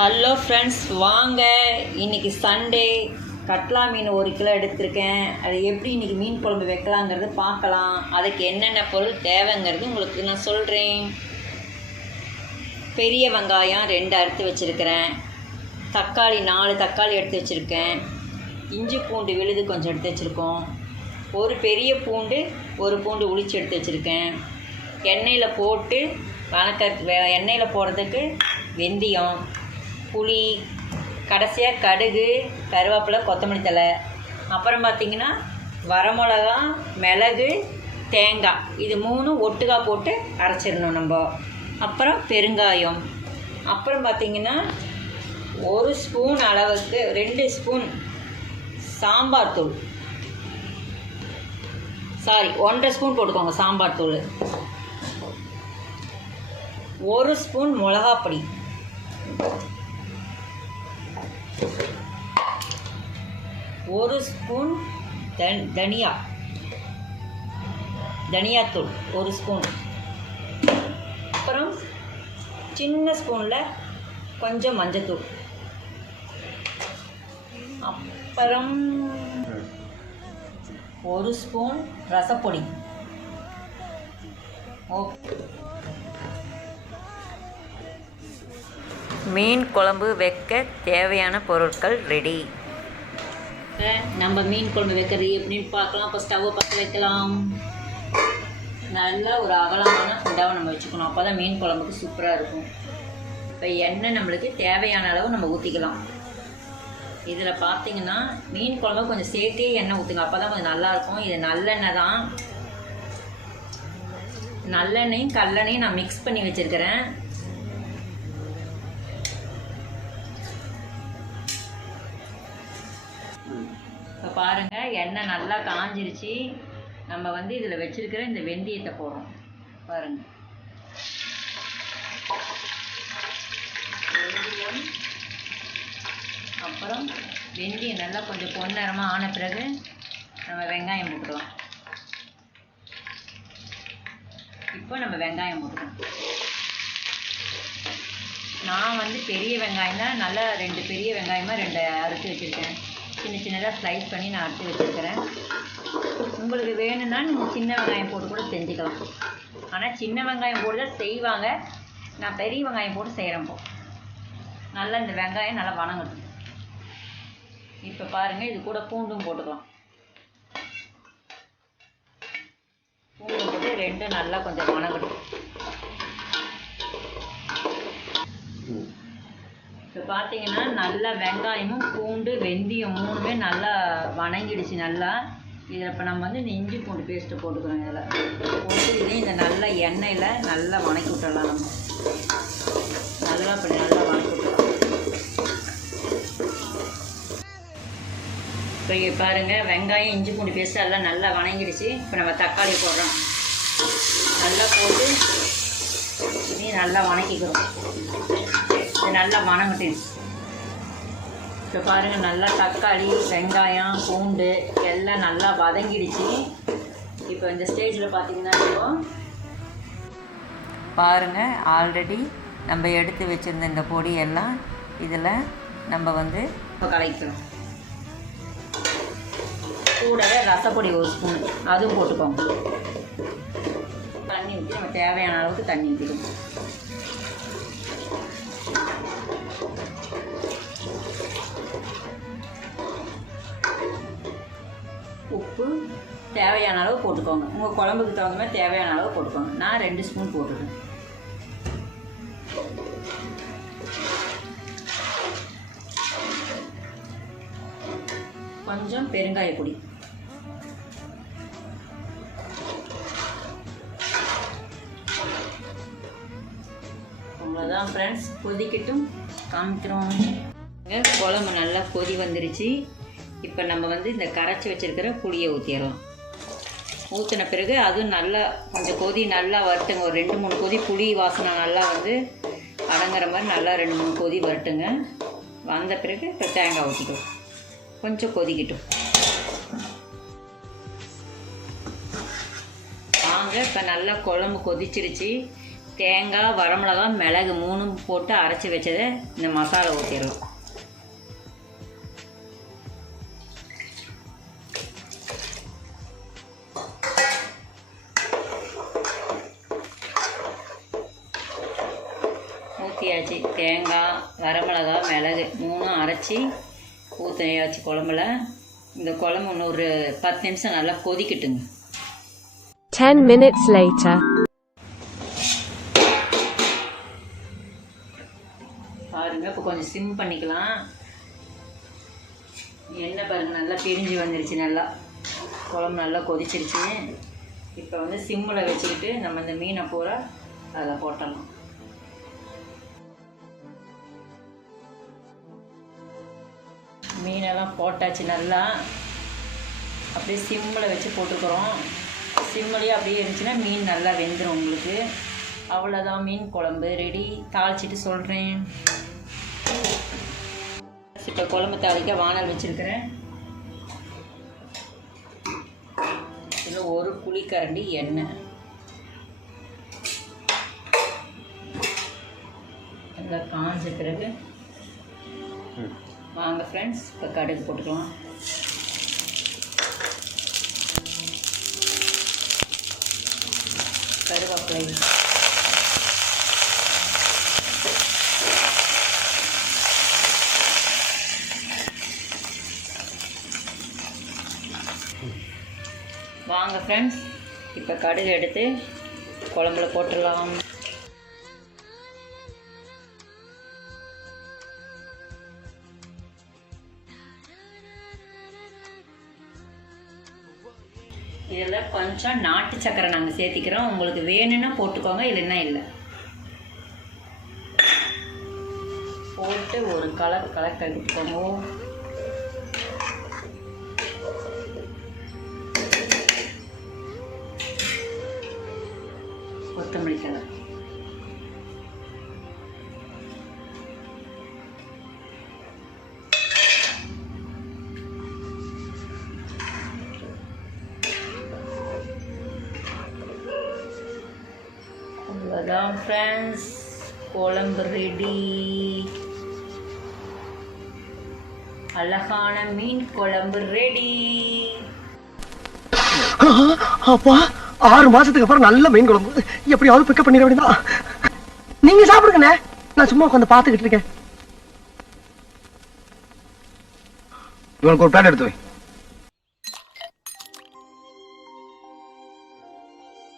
Hello friends வாங்க. இன்னைக்கு Sunday கட்லா மீன் ஒரு கிலோ எடுத்திருக்கேன். அது எப்படி இன்றைக்கி மீன் குழம்பு வைக்கலாங்கிறது பார்க்கலாம். அதுக்கு என்னென்ன பொருள் தேவைங்கிறது உங்களுக்கு நான் சொல்கிறேன் பெரிய வெங்காயம் ரெண்டு அறுத்து வச்சுருக்கிறேன். தக்காளி நாலு தக்காளி எடுத்து வச்சுருக்கேன். இஞ்சி பூண்டு விழுது கொஞ்சம் எடுத்து வச்சுருக்கோம். ஒரு பெரிய பூண்டு ஒரு பூண்டு உளிச்சு எடுத்து வச்சுருக்கேன். எண்ணெயில் போட்டு வணக்க எண்ணெயில் போடுறதுக்கு வெந்தயம் புளி கடைசியாக கடுகு கருவேப்பிலை கொத்தமல்லி தழை. அப்புறம் பார்த்திங்கன்னா வரமிளகா மிளகு தேங்காய். இது மூணும் ஒட்டுக்கா போட்டு அரைச்சிடணும் நம்ம. அப்புறம் பெருங்காயம். அப்புறம் பார்த்திங்கன்னா ஒரு ஸ்பூன் அளவுக்கு ரெண்டு ஸ்பூன் சாம்பார் தூள். சாரி ஒன்றரை ஸ்பூன் போட்டுக்கோங்க சாம்பார் தூள். ஒரு ஸ்பூன் மிளகாப்பொடி ஒரு ஸ்பூன் தன் தனியா. தனியாத்தூள் ஒரு ஸ்பூன். அப்புறம் சின்ன ஸ்பூனில் கொஞ்சம் மஞ்சத்தூள். அப்புறம் ஒரு ஸ்பூன் ரசப்பொடி. ஓகே மீன் குழம்பு வைக்க தேவையான பொருட்கள் ரெடி நம்ம மீன் குழம்பு வைக்கிறது எப்படின்னு பார்க்கலாம். இப்போ ஸ்டவ்வை பற்ற வைக்கலாம். நல்லா ஒரு அகலமான குண்டாவை நம்ம வச்சுக்கணும். அப்போ தான் மீன் குழம்புக்கு சூப்பராக இருக்கும். இப்போ எண்ணெய் நம்மளுக்கு தேவையான அளவு நம்ம ஊற்றிக்கலாம் இதில் பார்த்தீங்கன்னா மீன் குழம்பு கொஞ்சம் சேர்த்தே எண்ணெய் ஊற்றுங்க அப்போ தான் கொஞ்சம் நல்லாயிருக்கும் இது நல்லெண்ணெய் தான். நல்லெண்ணெயும் கல்லெண்ணையும் நான் மிக்ஸ் பண்ணி வச்சுருக்கிறேன். இப்போ பாருங்கள் எண்ணெய் நல்லா காஞ்சிருச்சு. நம்ம வந்து இதில் வச்சிருக்கிற இந்த வெந்தயத்தை போடுறோம். பாருங்கள் வெந்தயம் அப்புறம் வெந்தயம் நல்லா கொஞ்சம் பொன்னரமாக ஆன பிறகு நம்ம வெங்காயம் போட்டுருவோம் இப்போ நம்ம வெங்காயம் போட்டுருவோம் நான் வந்து பெரிய வெங்காயம் தான் நல்லா ரெண்டு பெரிய வெங்காயமாக ரெண்டு அறுத்து வச்சுருக்கேன். சின்ன சின்னதாக ஸ்லைஸ் பண்ணி நான் அறுத்து வச்சுருக்கிறேன். உங்களுக்கு வேணும்னா நீங்கள் சின்ன வெங்காயம் போட்டு கூட செஞ்சுக்கலாம். ஆனால் சின்ன வெங்காயம் போட்டு தான் செய்வாங்க. நான் பெரிய வெங்காயம் போட்டு செய்கிறேன் நல்லா இந்த வெங்காயம் நல்லா வணங்கட்டும். இப்போ பாருங்கள் இது கூட பூண்டும் போட்டுக்கலாம். பூண்டு போட்டு ரெண்டும் நல்லா கொஞ்சம் வணங்கட்டும். இப்போ பார்த்தீங்கன்னா நல்லா வெங்காயமும் பூண்டு வெந்தயம் மூணுமே நல்லா வணங்கிடுச்சு நல்லா. இதில் இப்போ நம்ம வந்து இந்த இஞ்சி பூண்டு பேஸ்ட்டு போட்டுக்கிறோம் இதில். போட்டு இதையும் இந்த நல்ல எண்ணெயில் நல்லா வணக்கி விட்டுடலாம் நம்ம. நல்லா இப்படி நல்லா வணக்கி விட்டுடலாம் இப்போ பாருங்கள் வெங்காயம் இஞ்சி பூண்டு பேஸ்ட்டு எல்லாம் நல்லா வணங்கிடுச்சு. இப்போ நம்ம தக்காளி போடுறோம். நல்லா போட்டு இதையும் நல்லா வணக்கிக்கிறோம் இது நல்லா வணங்கட்டும் இப்போ பாருங்கள் நல்லா தக்காளி வெங்காயம் பூண்டு எல்லாம் நல்லா வதங்கிடுச்சு. இப்போ இந்த ஸ்டேஜில் பார்த்தீங்கன்னா இப்போ பாருங்கள் ஆல்ரெடி நம்ம எடுத்து வச்சுருந்த இந்த பொடி எல்லாம் இதில் நம்ம வந்து இப்போ கலைக்கிறோம் கூடவே ரசப்பொடி ஒரு ஸ்பூன் அதுவும் போட்டுக்கோங்க. தேவையான அளவுக்கு தண்ணி ஊற்றிக்கணும் உப்பு தேவையான அளவு போட்டுக்கோங்க. உங்கள் குழம்புக்கு தகுந்த மாதிரி தேவையான அளவு போட்டுக்கோங்க. நான் ரெண்டு ஸ்பூன் போட்டுருக்கேன் கொஞ்சம் பெருங்காய பொடி அவ்வளோதான் ஃப்ரெண்ட்ஸ் கொதிக்கட்டும். காமிக்கிறோம். குழம்பு நல்லா கொதி வந்துருச்சு. இப்போ நம்ம வந்து இந்த கரைச்சி வச்சுருக்கிற புளியை ஊற்றிடலாம் ஊற்றின பிறகு அதுவும் நல்லா கொஞ்சம் கொதி நல்லா வரட்டுங்க. ஒரு ரெண்டு மூணு கொதி புளி வாசனை நல்லா வந்து அடங்குற மாதிரி நல்லா ரெண்டு மூணு கொதி வரட்டுங்க. வந்த பிறகு இப்போ தேங்காய் ஊற்றிக்கும் கொஞ்சம் கொதிக்கட்டும். வாங்க இப்போ நல்லா குழம்பு கொதிச்சிருச்சு. தேங்காய் வரமிளகா மிளகு மூணும் போட்டு அரைச்சி வச்சதை இந்த மசாலா ஊற்றிடலாம் ஊற்றியாச்சு தேங்காய் வரமிளகா மிளகு மூணும் அரைச்சி ஊற்றியாச்சு குழம்புல. இந்த குழம்பு இன்னொரு ஒரு பத்து நிமிஷம் நல்லா கொதிக்கட்டுங்க. 10 minutes later. பாருங்க இப்போ கொஞ்சம் சிம் பண்ணிக்கலாம். எண்ணெய் பாருங்கள் நல்லா பிரிஞ்சு வந்துருச்சு நல்லா. குழம்பு நல்லா கொதிச்சிருச்சு. இப்போ வந்து சிம்மில் வச்சுக்கிட்டு நம்ம இந்த மீனை பூரா அதில் போட்டலாம். மீனெல்லாம் போட்டாச்சு நல்லா. அப்படியே சிம்மில் வச்சு போட்டுக்கிறோம். சிம்மிலேயே அப்படியே இருந்துச்சுன்னா மீன் நல்லா வெந்துடும் உங்களுக்கு. அவ்வளோதான் மீன் குழம்பு. ரெடி. தாளிச்சிட்டு சொல்கிறேன் இப்போ குழம்பு தாளிக்க வானல் வச்சுருக்கிறேன். இதில் ஒரு குழிக்கரண்டி எண்ணெய். நல்லா காஞ்ச பிறகு வாங்க ஃப்ரெண்ட்ஸ் இப்போ கடுகு போட்டுக்கலாம். கருவேப்பிலை வாங்க ஃப்ரெண்ட்ஸ் இப்போ கடுகு எடுத்து குழம்புல போட்டுடலாம். இதில் கொஞ்சம் நாட்டு சக்கரை நாங்கள் சேர்த்திக்கிறோம். உங்களுக்கு வேணும்னா போட்டுக்கோங்க இல்லைன்னா இல்லை. போட்டு ஒரு கலர் கலர் கழிச்சுக்கோங்க கொத்தமல்லி தழை அவ்வளோதான் ஃப்ரெண்ட்ஸ் குழம்பு ரெடி அழகான மீன் குழம்பு ரெடி அப்பா. ஆறு மாசத்துக்கு அப்புறம் நல்ல மீன் குழம்பு. எப்படியாவது பிக்கப் பண்ணிட வேண்டியதான் நீங்க சாப்பிடுங்கண்ணே. நான் சும்மா உட்காந்து பாத்துக்கிட்டு இருக்கேன். இவனுக்கு ஒரு பிளான் எடுத்து வை.